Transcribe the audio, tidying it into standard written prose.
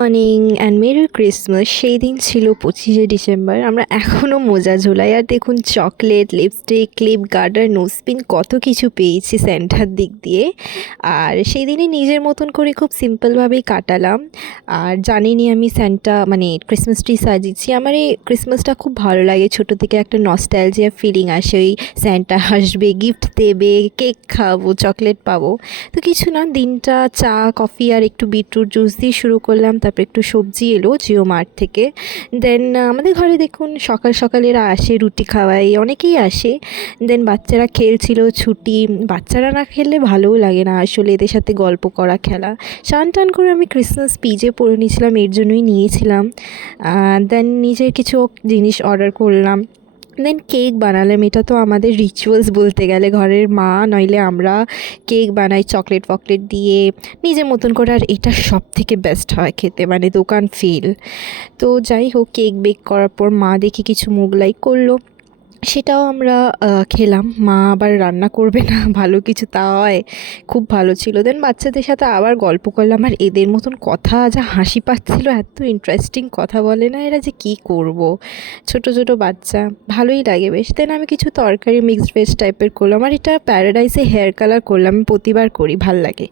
Morning and merry Christmas. সেই দিন ছিল 25শে ডিসেম্বর। আমরা এখনও মোজা ঝোলাই, আর দেখুন চকলেট, লিপস্টিক, ক্লিপ, গার্ডার, নোজপিন কত কিছু পেয়েছি স্যান্টার দিক দিয়ে। আর সেই দিনই নিজের মতন করে খুব সিম্পলভাবেই কাটালাম। আর জানিনি আমি স্যান্টা মানে ক্রিসমাস ট্রি সাজিয়েছি। আমার এই ক্রিসমাসটা খুব ভালো লাগে, ছোটো থেকে একটা নস্টালজিয়া ফিলিং আসে। ওই স্যান্টা আসবে, গিফট দেবে, কেক খাবো, চকলেট পাবো। তো কিছু না, দিনটা চা, কফি আর একটু বিটরুট জুস দিয়ে শুরু করলাম। তারপর একটু সবজি এলো জিও মার্ট থেকে। দেন আমাদের ঘরে দেখুন সকাল সকাল এরা আসে, রুটি খাওয়াই, অনেকেই আসে। দেন বাচ্চারা খেলছিল, ছুটি। বাচ্চারা না খেললে ভালোও লাগে না আসলে, এদের সাথে গল্প করা, খেলা। স্নান টান করে আমি ক্রিসমাস পিজে পরে নিয়েছিলাম, এর জন্যই নিয়েছিলাম। দেন নিজের কিছু জিনিস অর্ডার করলাম। দেন কেক বানালাম। এটা তো আমাদের রিচুয়ালস বলতে গেলে, ঘরের মা নইলে আমরা কেক বানাই চকলেট ফকলেট দিয়ে নিজের মতন করে। আর এটা সব থেকে বেস্ট হয় খেতে, মানে দোকান ফিল। তো যাই হোক, কেক বেক করার পর মা দেখি কিছু মোগলাই করলো, সেটাও আমরা খেলাম। মা আবার রান্না করবে না ভালো কিছু, তা হয়। খুব ভালো ছিল। দেন বাচ্চাদের সাথে আবার গল্প করলাম, আর এদের মতন কথা যা হাসি পাচ্ছিল, এত ইন্টারেস্টিং কথা বলে না এরা, যে কী করব। ছোট ছোট বাচ্চা, ভালোই লাগে বেশ। দেন আমি কিছু তরকারি মিক্সড ভেজ টাইপের করলাম, আর এটা প্যারাডাইসে হেয়ার কালার করলাম, আমি প্রতিবার করি, ভাল লাগে।